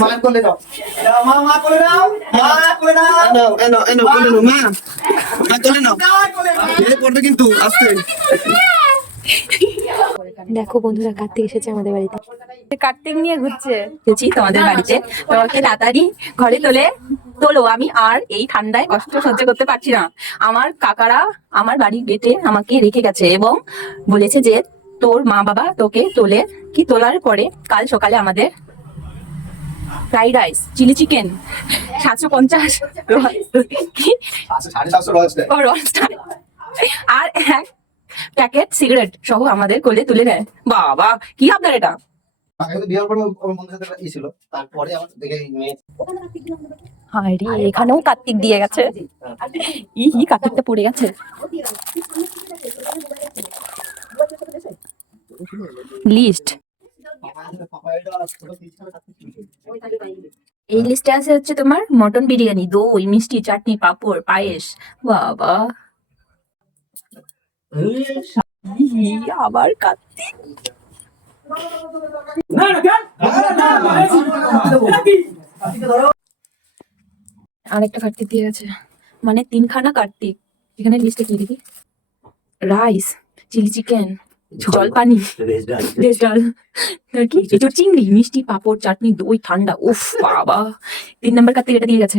মা কোলে দাও মা মা কোলে দাও মা কোলে দাও এনো এনো এনো কোলে নাও মা মা কোলে নাও এই পড়বে কিন্তু আস্তে। দেখো বন্ধুরা, কার্তিক এসেছে আমাদের বাড়িতে। কার্তিক নিয়ে ঘুরছে তোমাদের বাড়িতে। তোমাকে তাড়াতাড়ি ঘরে তোলো, আমি আর এই ঠান্ডায় কষ্ট সহ্য করতে পারছি না। আমার কাকারা আমার বাড়ির গেটে আমাকে রেখে গেছে এবং বলেছে যে তোর মা বাবা তোকে তোলার পরে কাল সকালে আমাদের ফ্রাইড রাইস, চিলি চিকেন 750 আর এক প্যাকেট সিগারেট সহ আমাদের কোলে তুলে নেয়। বাবা কি আপনার এটা? এখানেও কার্তিক দিয়ে গেছে। কার্তিকটা পড়ে গেছে। লিস্ট, এই লিস্টে আছে হচ্ছে তোমার মটন বিরিয়ানি, দই, মিষ্টি, চাটনি, পাঁপড়, পায়েস। বাবা আবার কার্তিক। আরেকটা কার্তিক দিয়ে গেছে, মানে 3খানা কার্তিক। এখানে লিস্টে কি দেখি? রাইস, চিলি চিকেন, জলপানি, ভেজ ডাল, কি চিংড়ি, মিষ্টি, পাঁপড়, চাটনি, দই, ঠান্ডা। উফ বাবা, 3 নম্বর কার্তিক এটা দিয়ে গেছে।